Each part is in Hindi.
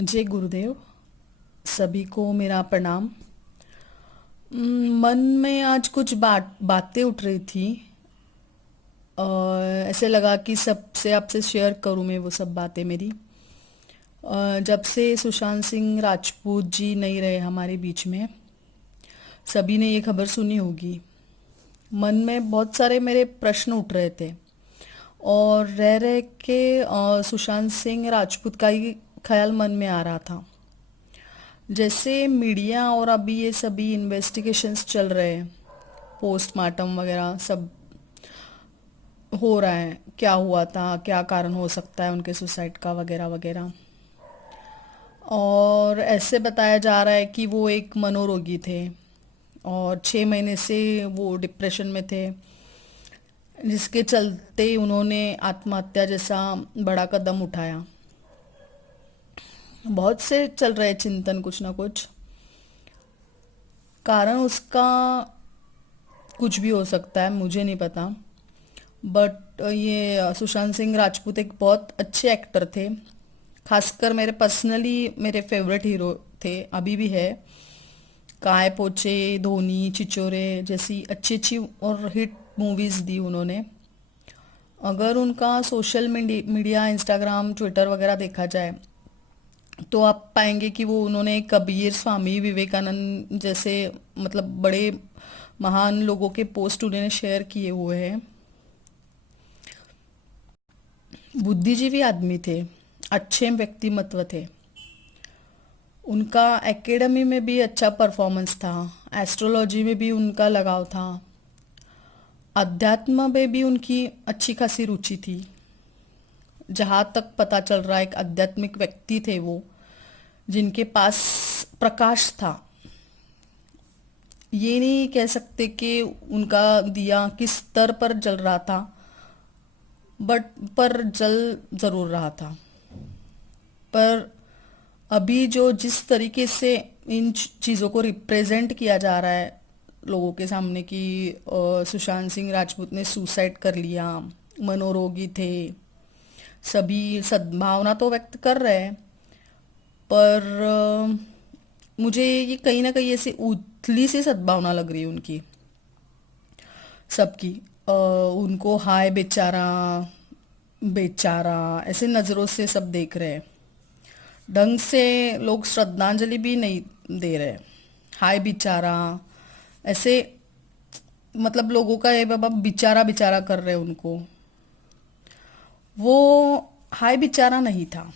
जय गुरुदेव। सभी को मेरा प्रणाम। मन में आज कुछ बातें उठ रही थी और ऐसे लगा कि सबसे आपसे शेयर करूं मैं वो सब बातें मेरी। जब से सुशांत सिंह राजपूत जी नहीं रहे हमारे बीच में, सभी ने ये खबर सुनी होगी। मन में बहुत सारे मेरे प्रश्न उठ रहे थे और रह रह के सुशांत सिंह राजपूत का ही ख्याल मन में आ रहा था। जैसे मीडिया और अभी ये सभी इन्वेस्टिगेशंस चल रहे हैं, पोस्टमार्टम वगैरह सब हो रहा है, क्या हुआ था, क्या कारण हो सकता है उनके सुसाइड का वगैरह वगैरह। और ऐसे बताया जा रहा है कि वो एक मनोरोगी थे और 6 महीने से वो डिप्रेशन में थे, जिसके चलते उन्होंने आत्महत्या जैसा बड़ा कदम उठाया। बहुत से चल रहे चिंतन, कुछ ना कुछ कारण उसका कुछ भी हो सकता है, मुझे नहीं पता। बट ये सुशांत सिंह राजपूत एक बहुत अच्छे एक्टर थे। खासकर मेरे पर्सनली मेरे फेवरेट हीरो थे, अभी भी है। काय पोचे, धोनी, छिछोरे जैसी अच्छी अच्छी और हिट मूवीज़ दी उन्होंने। अगर उनका सोशल मीडिया इंस्टाग्राम ट्विटर वगैरह देखा जाए तो आप पाएंगे कि वो उन्होंने कबीर, स्वामी विवेकानंद जैसे मतलब बड़े महान लोगों के पोस्ट उन्होंने शेयर किए हुए हैं। बुद्धिजीवी आदमी थे, अच्छे व्यक्तिमत्व थे। उनका एकेडमी में भी अच्छा परफॉर्मेंस था, एस्ट्रोलॉजी में भी उनका लगाव था, अध्यात्म में भी उनकी अच्छी खासी रुचि थी। जहाँ तक पता चल रहा है एक आध्यात्मिक व्यक्ति थे वो, जिनके पास प्रकाश था। ये नहीं कह सकते कि उनका दिया किस स्तर पर जल रहा था, बट पर जल जरूर रहा था। पर अभी जो जिस तरीके से इन चीज़ों को रिप्रेजेंट किया जा रहा है लोगों के सामने कि सुशांत सिंह राजपूत ने सुसाइड कर लिया, मनोरोगी थे, सभी सद्भावना तो व्यक्त कर रहे हैं, पर मुझे ये कहीं ना कहीं ऐसी उथली सी सद्भावना लग रही है उनकी, सबकी। उनको हाय बेचारा, बेचारा ऐसे नज़रों से सब देख रहे हैं। ढंग से लोग श्रद्धांजलि भी नहीं दे रहे। हाय बेचारा ऐसे, मतलब लोगों का ये बाबा बेचारा बेचारा कर रहे हैं उनको। वो हाय बेचारा नहीं था,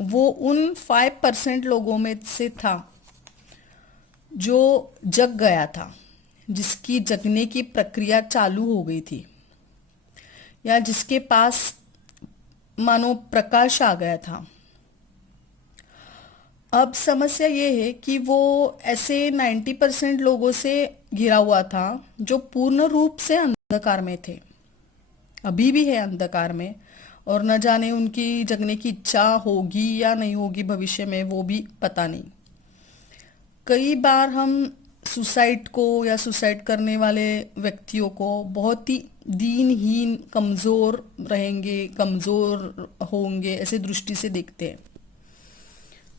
वो उन 5% लोगों में से था जो जग गया था, जिसकी जगने की प्रक्रिया चालू हो गई थी, या जिसके पास मानो प्रकाश आ गया था। अब समस्या ये है कि वो ऐसे 90% लोगों से घिरा हुआ था जो पूर्ण रूप से अंधकार में थे, अभी भी है अंधकार में। और न जाने उनकी जगने की इच्छा होगी या नहीं होगी भविष्य में, वो भी पता नहीं। कई बार हम सुसाइड को या सुसाइड करने वाले व्यक्तियों को बहुत ही दीनहीन, कमज़ोर रहेंगे, कमज़ोर होंगे ऐसे दृष्टि से देखते हैं।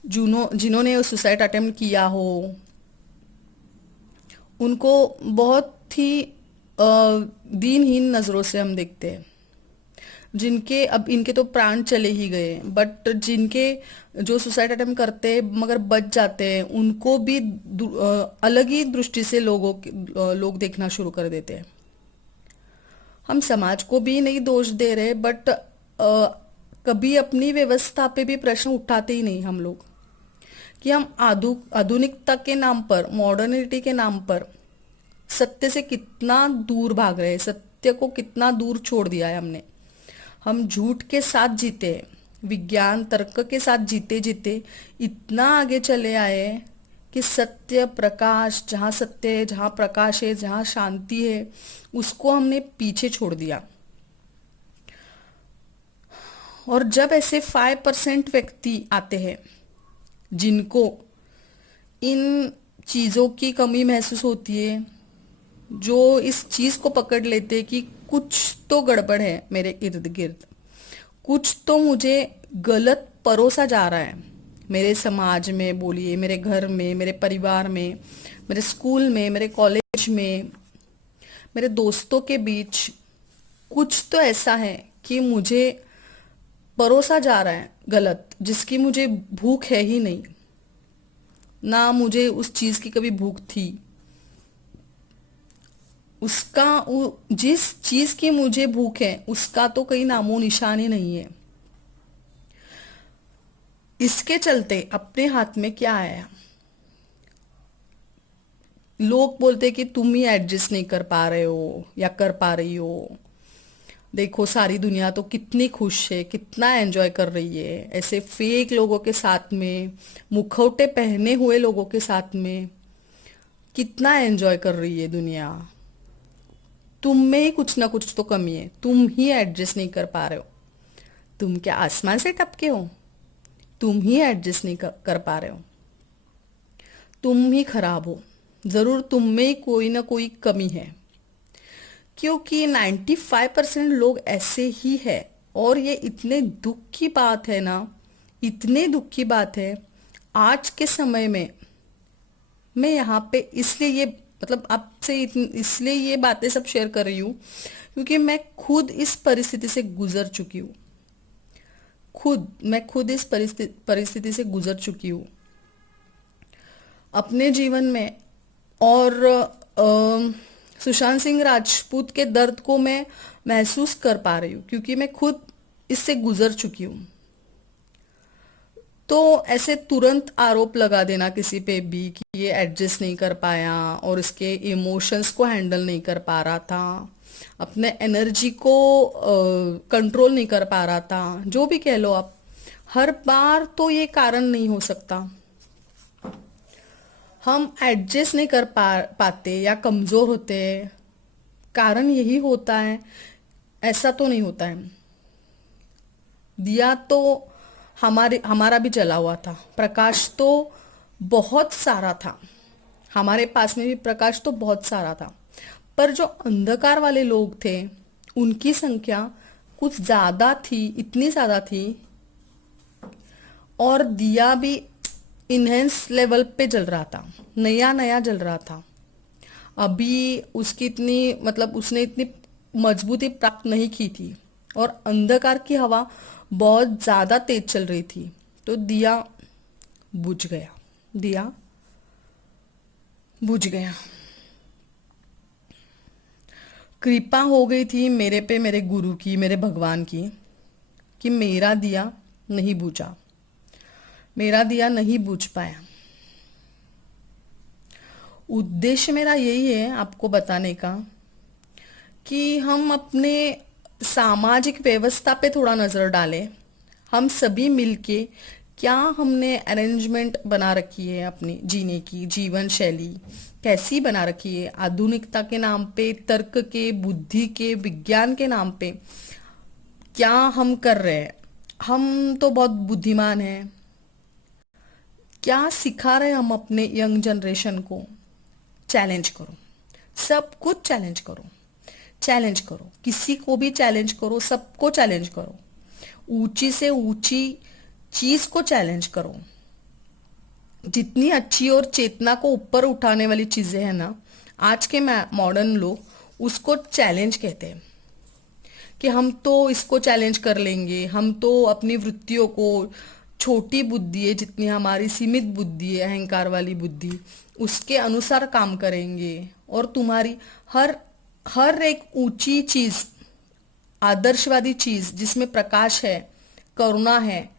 जिन्होंने सुसाइड अटेम्प्ट किया हो उनको बहुत ही दीनहीन नज़रों से हम देखते हैं। जिनके अब इनके तो प्राण चले ही गए, बट जिनके जो सुसाइड अटेम्प्ट करते हैं मगर बच जाते हैं, उनको भी अलग ही दृष्टि से लोग देखना शुरू कर देते हैं। हम समाज को भी नहीं दोष दे रहे, बट कभी अपनी व्यवस्था पे भी प्रश्न उठाते ही नहीं हम लोग, कि हम आधुनिकता के नाम पर, मॉडर्निटी के नाम पर सत्य से कितना दूर भाग रहे हैं, सत्य को कितना दूर छोड़ दिया है हमने। हम झूठ के साथ जीते हैं, विज्ञान तर्क के साथ जीते जीते इतना आगे चले आए हैं कि सत्य, प्रकाश, जहाँ सत्य है, जहाँ प्रकाश है, जहाँ शांति है, उसको हमने पीछे छोड़ दिया। और जब ऐसे 5% व्यक्ति आते हैं जिनको इन चीज़ों की कमी महसूस होती है, जो इस चीज़ को पकड़ लेते हैं कि कुछ तो गड़बड़ है मेरे इर्द गिर्द, कुछ तो मुझे गलत परोसा जा रहा है, मेरे समाज में बोलिए, मेरे घर में, मेरे परिवार में, मेरे स्कूल में, मेरे कॉलेज में, मेरे दोस्तों के बीच कुछ तो ऐसा है कि मुझे परोसा जा रहा है गलत, जिसकी मुझे भूख है ही नहीं, ना मुझे उस चीज की कभी भूख थी। जिस चीज की मुझे भूख है उसका तो कहीं नामो निशान ही नहीं है। इसके चलते अपने हाथ में क्या आया, लोग बोलते कि तुम ही एडजस्ट नहीं कर पा रहे हो या कर पा रही हो। देखो सारी दुनिया तो कितनी खुश है, कितना एंजॉय कर रही है ऐसे फेक लोगों के साथ में, मुखौटे पहने हुए लोगों के साथ में, कितना एंजॉय कर रही है दुनिया। तुम में ही कुछ ना कुछ तो कमी है, तुम ही एडजस्ट नहीं कर पा रहे हो। तुम क्या आसमान से टपके हो? तुम ही एडजस्ट नहीं कर पा रहे हो। तुम ही खराब हो। जरूर तुम में ही कोई ना कोई कमी है, क्योंकि 95% लोग ऐसे ही है। और ये इतने दुख की बात है ना, इतने दुख की बात है आज के समय में। मैं यहाँ पे इसलिए ये मतलब आपसे इसलिए ये बातें सब शेयर कर रही हूँ क्योंकि मैं खुद इस परिस्थिति से गुजर चुकी हूँ। मैं खुद इस परिस्थिति से गुजर चुकी हूँ अपने जीवन में। और सुशांत सिंह राजपूत के दर्द को मैं महसूस कर पा रही हूँ क्योंकि मैं खुद इससे गुजर चुकी हूँ। तो ऐसे तुरंत आरोप लगा देना किसी पे भी कि ये एडजस्ट नहीं कर पाया और इसके इमोशंस को हैंडल नहीं कर पा रहा था, अपने एनर्जी को कंट्रोल नहीं कर पा रहा था, जो भी कह लो आप, हर बार तो ये कारण नहीं हो सकता। हम एडजस्ट नहीं कर पाते या कमजोर होते हैं, कारण यही होता है, ऐसा तो नहीं होता है। दिया तो हमारा भी जला हुआ था, प्रकाश तो बहुत सारा था, हमारे पास में भी प्रकाश तो बहुत सारा था। पर जो अंधकार वाले लोग थे उनकी संख्या कुछ ज्यादा थी, इतनी ज्यादा थी। और दिया भी इनहेंस लेवल पे जल रहा था, नया नया जल रहा था। अभी उसकी इतनी मतलब उसने इतनी मजबूती प्राप्त नहीं की थी और अंधकार की हवा बहुत ज्यादा तेज चल रही थी। तो दिया बुझ गया, दिया बुझ गया। कृपा हो गई थी मेरे पे, मेरे गुरु की, मेरे भगवान की, कि मेरा दिया नहीं बुझा, मेरा दिया नहीं बुझ पाया। उद्देश्य मेरा यही है आपको बताने का कि हम अपने सामाजिक व्यवस्था पे थोड़ा नजर डालें। हम सभी मिलके क्या हमने अरेंजमेंट बना रखी है अपनी जीने की, जीवन शैली कैसी बना रखी है, आधुनिकता के नाम पे, तर्क के, बुद्धि के, विज्ञान के नाम पे क्या हम कर रहे हैं। हम तो बहुत बुद्धिमान हैं, क्या सिखा रहे हैं हम अपने यंग जनरेशन को? चैलेंज करो, सब कुछ चैलेंज करो, चैलेंज करो, किसी को भी चैलेंज करो, सबको चैलेंज करो, ऊंची से ऊंची चीज को चैलेंज करो। जितनी अच्छी और चेतना को ऊपर उठाने वाली चीजें हैं ना, आज के मॉडर्न लोग उसको चैलेंज कहते हैं कि हम तो इसको चैलेंज कर लेंगे, हम तो अपनी वृत्तियों को, छोटी बुद्धि है जितनी हमारी, सीमित बुद्धि है, अहंकार वाली बुद्धि, उसके अनुसार काम करेंगे। और तुम्हारी हर हर एक ऊंची चीज, आदर्शवादी चीज जिसमें प्रकाश है, करुणा है,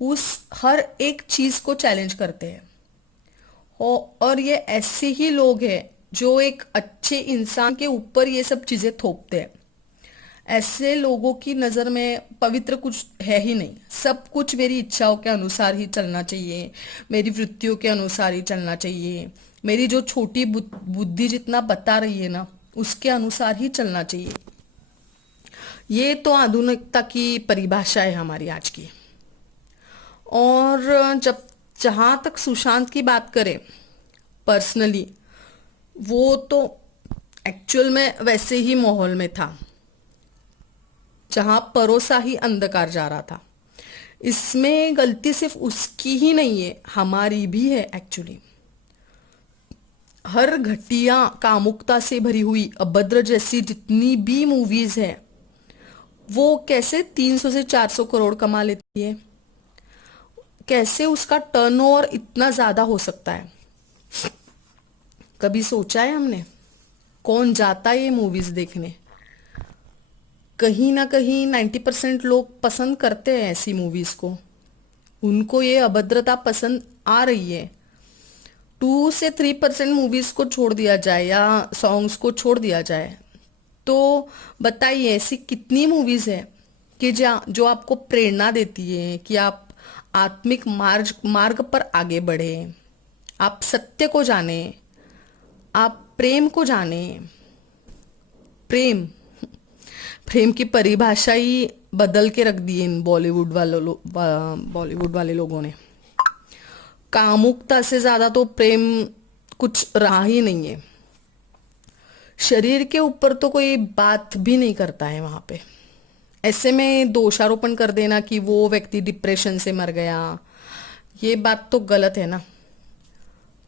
उस हर एक चीज को चैलेंज करते हैं। और ये ऐसे ही लोग हैं जो एक अच्छे इंसान के ऊपर ये सब चीजें थोपते हैं। ऐसे लोगों की नजर में पवित्र कुछ है ही नहीं, सब कुछ मेरी इच्छाओं के अनुसार ही चलना चाहिए, मेरी वृत्तियों के अनुसार ही चलना चाहिए, मेरी जो छोटी बुद्धि जितना बता रही है ना उसके अनुसार ही चलना चाहिए। ये तो आधुनिकता की परिभाषा है हमारी आज की। और जब जहां तक सुशांत की बात करें पर्सनली, वो तो एक्चुअल में वैसे ही माहौल में था जहां परोसा ही अंधकार जा रहा था। इसमें गलती सिर्फ उसकी ही नहीं है, हमारी भी है एक्चुअली। हर घटिया कामुकता से भरी हुई अभद्र जैसी जितनी भी मूवीज है, वो कैसे 300 से 400 करोड़ कमा लेती है, कैसे उसका टर्नओवर इतना ज्यादा हो सकता है? कभी सोचा है हमने? कौन जाता है ये मूवीज देखने? कहीं ना कहीं 90% लोग पसंद करते हैं ऐसी मूवीज को, उनको ये अभद्रता पसंद आ रही है। 2 से 3% मूवीज को छोड़ दिया जाए या सॉन्ग्स को छोड़ दिया जाए, तो बताइए ऐसी कितनी मूवीज है कि जो आपको प्रेरणा देती है कि आप आत्मिक मार्ग मार्ग पर आगे बढ़े, आप सत्य को जाने, आप प्रेम को जाने। प्रेम प्रेम की परिभाषा ही बदल के रख दी है इन बॉलीवुड वाले लोगों ने। कामुकता से ज्यादा तो प्रेम कुछ रहा ही नहीं है। शरीर के ऊपर तो कोई बात भी नहीं करता है वहां पे। ऐसे में दोषारोपण कर देना कि वो व्यक्ति डिप्रेशन से मर गया, ये बात तो गलत है ना।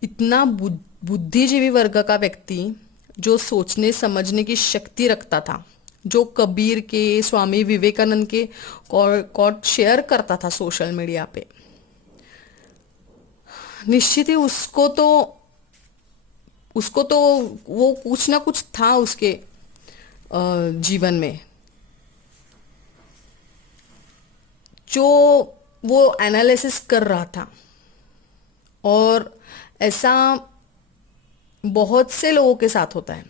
इतना बुद्धिजीवी वर्ग का व्यक्ति, जो सोचने समझने की शक्ति रखता था, जो कबीर के, स्वामी विवेकानंद के कोट शेयर करता था सोशल मीडिया पे, निश्चित ही उसको तो वो कुछ ना कुछ था उसके जीवन में, जो वो एनालिसिस कर रहा था। और ऐसा बहुत से लोगों के साथ होता है।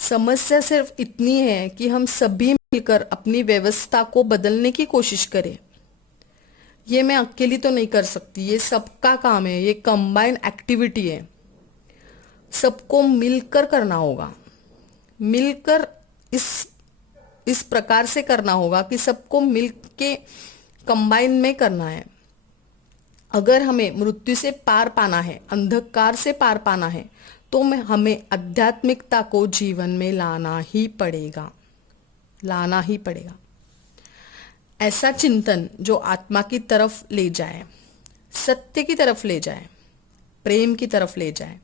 समस्या सिर्फ इतनी है कि हम सभी मिलकर अपनी व्यवस्था को बदलने की कोशिश करें। ये मैं अकेली तो नहीं कर सकती, ये सबका काम है, ये कंबाइन एक्टिविटी है। सबको मिलकर करना होगा, मिलकर इस प्रकार से करना होगा कि सबको मिल के कंबाइन में करना है। अगर हमें मृत्यु से पार पाना है, अंधकार से पार पाना है, तो हमें आध्यात्मिकता को जीवन में लाना ही पड़ेगा, लाना ही पड़ेगा। ऐसा चिंतन जो आत्मा की तरफ ले जाए, सत्य की तरफ ले जाए, प्रेम की तरफ ले जाए,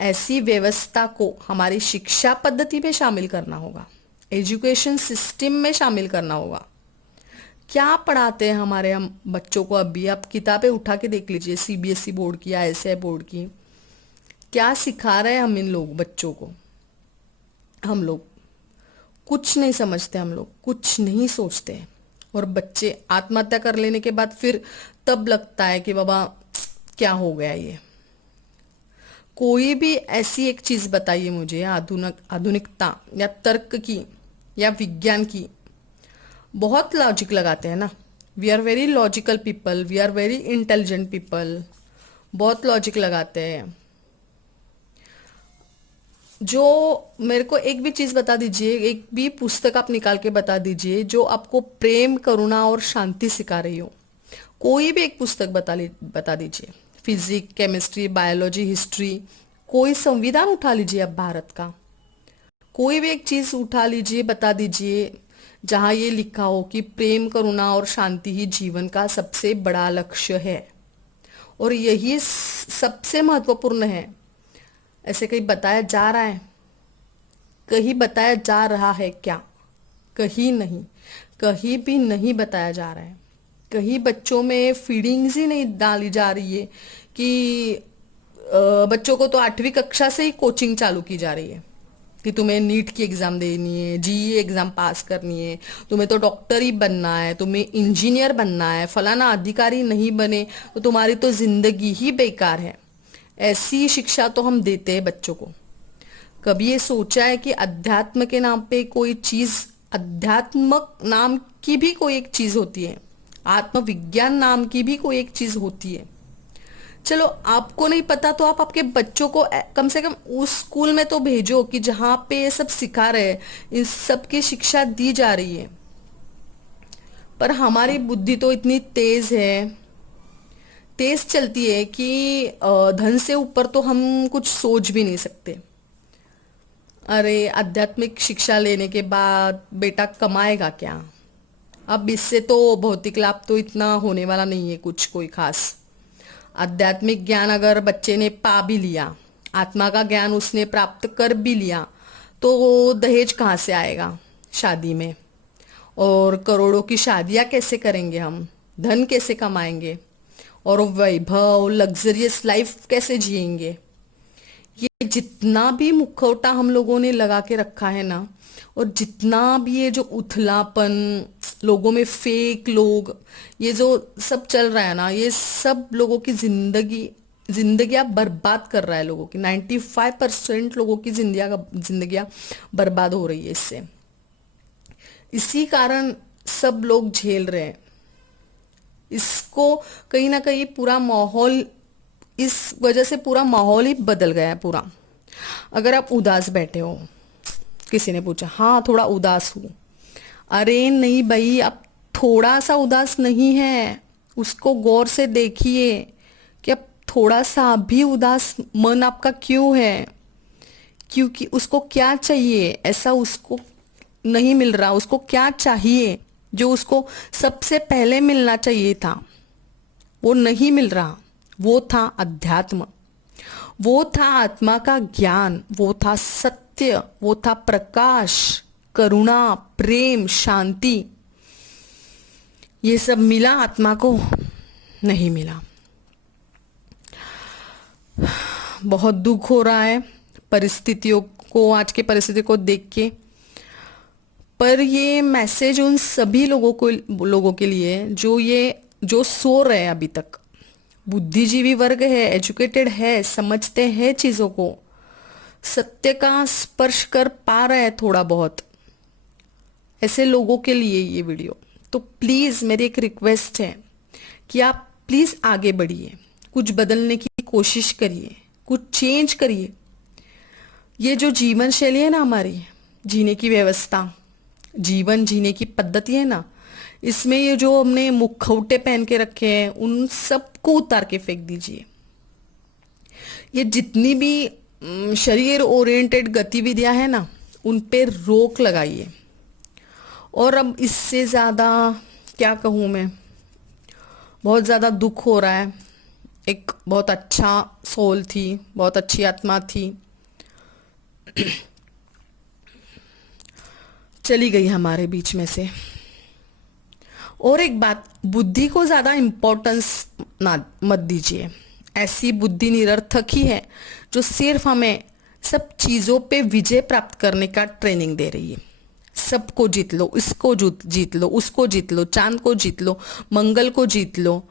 ऐसी व्यवस्था को हमारी शिक्षा पद्धति में शामिल करना होगा, एजुकेशन सिस्टम में शामिल करना होगा। क्या पढ़ाते हैं हमारे हम बच्चों को? अभी आप किताबें उठा के देख लीजिए, सीबीएसई बोर्ड की, आईएसआई बोर्ड की, क्या सिखा रहे हैं हम इन लोग बच्चों को? हम लोग कुछ नहीं समझते, हम लोग कुछ नहीं सोचते हैं। और बच्चे आत्महत्या कर लेने के बाद फिर तब लगता है कि बाबा क्या हो गया ये। कोई भी ऐसी एक चीज बताइए मुझे, आधुनिकता या तर्क की या विज्ञान की, बहुत लॉजिक लगाते हैं ना। We are very logical people, we are very intelligent people, बहुत लॉजिक लगाते हैं। जो मेरे को एक भी चीज बता दीजिए, एक भी पुस्तक आप निकाल के बता दीजिए जो आपको प्रेम, करुणा और शांति सिखा रही हो। कोई भी एक पुस्तक बता दीजिए, फिजिक्स, केमिस्ट्री, बायोलॉजी, हिस्ट्री, कोई संविधान उठा लीजिए आप भारत का, कोई भी एक चीज उठा लीजिए, बता दीजिए जहां ये लिखा हो कि प्रेम, करुणा और शांति ही जीवन का सबसे बड़ा लक्ष्य है और यही सबसे महत्वपूर्ण है। ऐसे कहीं बताया जा रहा है? कहीं बताया जा रहा है क्या? कहीं नहीं, कहीं भी नहीं बताया जा रहा है। कहीं बच्चों में फीडिंग्स ही नहीं डाली जा रही है कि बच्चों को तो 8वीं कक्षा से ही कोचिंग चालू की जा रही है कि तुम्हें नीट की एग्जाम देनी है, जीई एग्जाम पास करनी है, तुम्हें तो डॉक्टर ही बनना है, तुम्हें इंजीनियर बनना है, फलाना अधिकारी नहीं बने तो तुम्हारी तो जिंदगी ही बेकार है। ऐसी शिक्षा तो हम देते हैं बच्चों को। कभी ये सोचा है कि अध्यात्म के नाम पे कोई चीज, अध्यात्मक नाम की भी कोई एक चीज होती है, आत्मविज्ञान नाम की भी कोई एक चीज होती है। चलो आपको नहीं पता तो आप आपके बच्चों को कम से कम उस स्कूल में तो भेजो कि जहां पे ये सब सिखा रहे हैं, इन सब की शिक्षा दी जा रही है। पर हमारी बुद्धि तो इतनी तेज है, तेज चलती है कि धन से ऊपर तो हम कुछ सोच भी नहीं सकते। अरे आध्यात्मिक शिक्षा लेने के बाद बेटा कमाएगा क्या? अब इससे तो भौतिक लाभ तो इतना होने वाला नहीं है कुछ कोई खास। आध्यात्मिक ज्ञान अगर बच्चे ने पा भी लिया, आत्मा का ज्ञान उसने प्राप्त कर भी लिया, तो वो दहेज कहाँ से आएगा शादी में? और करोड़ों की शादियां कैसे करेंगे हम? धन कैसे कमाएंगे? और वैभव लग्जरियस लाइफ कैसे जिएंगे? ये जितना भी मुखौटा हम लोगों ने लगा के रखा है ना, और जितना भी ये जो उथलापन, लोगों में फेक लोग, ये जो सब चल रहा है ना, ये सब लोगों की जिंदगियां बर्बाद कर रहा है। लोगों की 95% लोगों की जिंदगियां बर्बाद हो रही है इससे। इसी कारण सब लोग झेल रहे हैं इसको। कहीं ना कहीं पूरा माहौल, इस वजह से पूरा माहौल ही बदल गया है पूरा। अगर आप उदास बैठे हो, किसी ने पूछा, हाँ थोड़ा उदास हूं, अरे नहीं भाई, आप थोड़ा सा उदास नहीं है, उसको गौर से देखिए कि अब थोड़ा सा भी उदास मन आपका क्यों है? क्योंकि उसको क्या चाहिए ऐसा उसको नहीं मिल रहा। उसको क्या चाहिए जो उसको सबसे पहले मिलना चाहिए था, वो नहीं मिल रहा। वो था अध्यात्म, वो था आत्मा का ज्ञान, वो था सत्य, वो था प्रकाश, करुणा, प्रेम, शांति। ये सब मिला आत्मा को? नहीं मिला। बहुत दुख हो रहा है परिस्थितियों को, आज के परिस्थिति को देख के। पर ये मैसेज उन सभी लोगों के लिए जो सो रहे हैं अभी तक। बुद्धिजीवी वर्ग है, एजुकेटेड है, समझते हैं चीजों को, सत्य का स्पर्श कर पा रहे हैं थोड़ा बहुत, ऐसे लोगों के लिए ये वीडियो। तो प्लीज मेरी एक रिक्वेस्ट है कि आप प्लीज आगे बढ़िए, कुछ बदलने की कोशिश करिए, कुछ चेंज करिए। ये जो जीवन शैली है ना, हमारी जीने की व्यवस्था, जीवन जीने की पद्धति है ना, इसमें ये जो हमने मुखौटे पहन के रखे हैं, उन सबको उतार के फेंक दीजिए। ये जितनी भी शरीर ओरिएंटेड गतिविधियां हैं ना, उन पे रोक लगाइए। और अब इससे ज़्यादा क्या कहूँ मैं, बहुत ज़्यादा दुख हो रहा है। एक बहुत अच्छा सोल थी, बहुत अच्छी आत्मा थी, चली गई हमारे बीच में से। और एक बात, बुद्धि को ज़्यादा इम्पोर्टेंस ना मत दीजिए। ऐसी बुद्धि निरर्थक ही है जो सिर्फ हमें सब चीज़ों पे विजय प्राप्त करने का ट्रेनिंग दे रही है। सबको जीत लो, इसको जीत लो, उसको जीत लो, चांद को जीत लो, मंगल को जीत लो।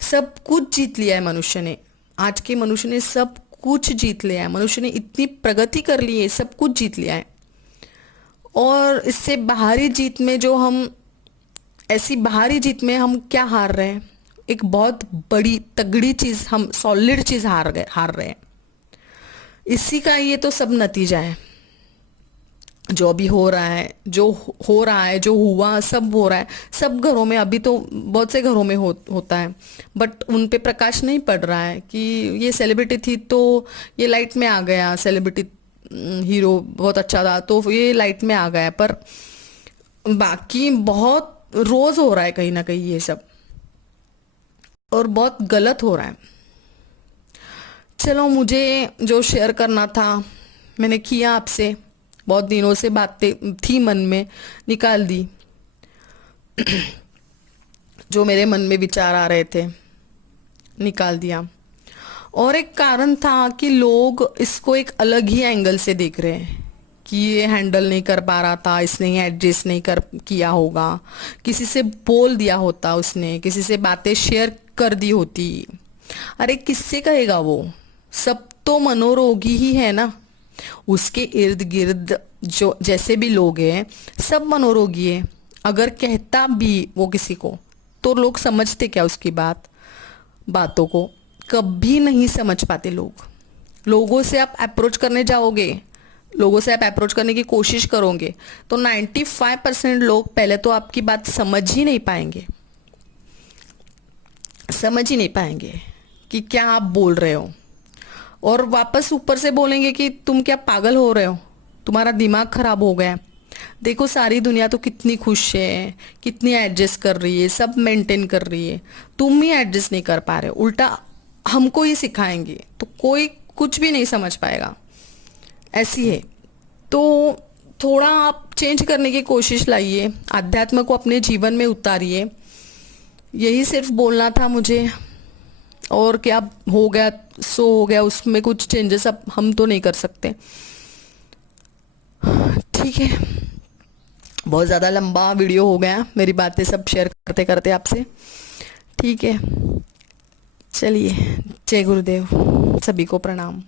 सब कुछ जीत लिया है मनुष्य ने। आज के मनुष्य ने सब कुछ जीत लिया है। मनुष्य ने इतनी प्रगति कर ली है, सब कुछ जीत लिया है। और इससे बाहरी जीत में जो हम, ऐसी बाहरी जीत में हम क्या हार रहे हैं? एक बहुत बड़ी तगड़ी चीज, हम सॉलिड चीज हार रहे हैं। इसी का ये तो सब नतीजा है। जो अभी हो रहा है, जो हुआ, सब हो रहा है सब घरों में। अभी तो बहुत से घरों में होता है, बट उन पे प्रकाश नहीं पड़ रहा है कि ये सेलिब्रिटी थी तो ये लाइट में आ गया, सेलिब्रिटी हीरो बहुत अच्छा था तो ये लाइट में आ गया। पर बाकी बहुत रोज हो रहा है कहीं ना कहीं ये सब, और बहुत गलत हो रहा है। चलो, मुझे जो शेयर करना था मैंने किया आपसे। बहुत दिनों से बातें थी मन में, निकाल दी। जो मेरे मन में विचार आ रहे थे निकाल दिया। और एक कारण था कि लोग इसको एक अलग ही एंगल से देख रहे हैं कि ये हैंडल नहीं कर पा रहा था, इसने एडजस्ट नहीं कर किया होगा, किसी से बोल दिया होता, उसने किसी से बातें शेयर कर दी होती। अरे किससे कहेगा वो? सब तो मनोरोगी ही है ना। उसके इर्द गिर्द जो जैसे भी लोग हैं सब मनोरोगी है। अगर कहता भी वो किसी को, तो लोग समझते क्या उसकी बातों को? कभी नहीं समझ पाते लोग। लोगों से आप अप्रोच करने जाओगे, लोगों से आप अप्रोच करने की कोशिश करोगे, तो 95% लोग पहले तो आपकी बात समझ ही नहीं पाएंगे, समझ ही नहीं पाएंगे कि क्या आप बोल रहे हो। और वापस ऊपर से बोलेंगे कि तुम क्या पागल हो रहे हो, तुम्हारा दिमाग खराब हो गया। देखो सारी दुनिया तो कितनी खुश है, कितनी एडजस्ट कर रही है, सब मेंटेन कर रही है, तुम ही एडजस्ट नहीं कर पा रहे हो। उल्टा हमको ही सिखाएंगे तो कोई कुछ भी नहीं समझ पाएगा, ऐसी है। तो थोड़ा आप चेंज करने की कोशिश लाइए, आध्यात्म को अपने जीवन में उतारिए। यही सिर्फ बोलना था मुझे। और क्या, हो गया सो हो गया, उसमें कुछ चेंजेस अब हम तो नहीं कर सकते। ठीक है, बहुत ज़्यादा लंबा वीडियो हो गया मेरी बातें सब शेयर करते करते आपसे। ठीक है, चलिए, जय गुरुदेव, सभी को प्रणाम।